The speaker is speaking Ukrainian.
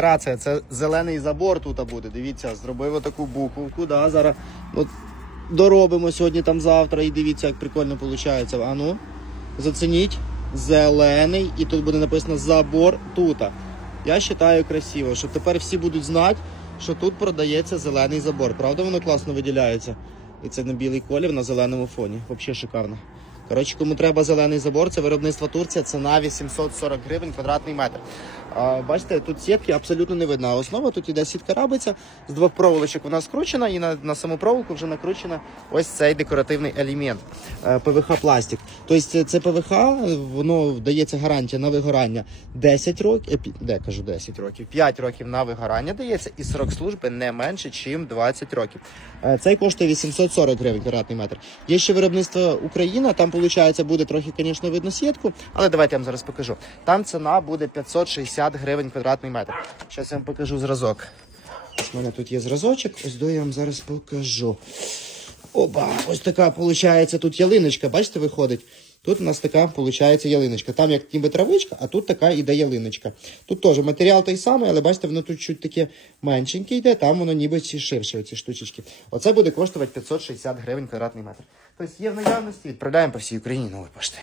карація, це зелений забор тут буде. Дивіться, зробив отаку буковку. Да, зараз от, доробимо сьогодні там завтра і дивіться, як прикольно виходить. А ну, зацініть. Зелений, і тут буде написано забор тута. Я вважаю красиво, що тепер всі будуть знати, що тут продається зелений забор. Правда, воно класно виділяється. І це на білий колір на зеленому фоні. Взагалі шикарно. Коротше, кому треба зелений забор, це виробництво Турція, ціна 840 гривень квадратний метр. А, бачите, тут сітки абсолютно не видно. А основа тут іде сітка рабиця, з двох проволочок вона скручена, і на, на саму проволоку вже накручена ось цей декоративний елемент е, ПВХ пластик. Тобто це, ПВХ, воно дається гарантія на вигорання 10 років, де кажу 10 років, 5 років на вигорання дається, і срок служби не менше, ніж 20 років. Е, Цей коштує 840 гривень квадратний метр. Є ще виробництво Україна, там виходить буде трохи, звісно, видно сітку, але давайте я вам зараз покажу. Там ціна буде 560 гривень квадратний метр. Зараз я вам покажу зразок. Ось у мене тут є зразочок, ось до я вам зараз покажу. Оба, ось така виходить тут ялиночка, бачите, виходить. Тут у нас така виходить ялиночка. Там як ніби травичка, а тут така іде ялиночка. Тут теж матеріал той самий, але бачите, воно тут чуть таке меншеньке йде, там воно ніби ширше, оці штучечки. Оце буде коштувати 560 гривень квадратний метр. Тобто є в наявності, відправляємо по всій Україні нові пошти.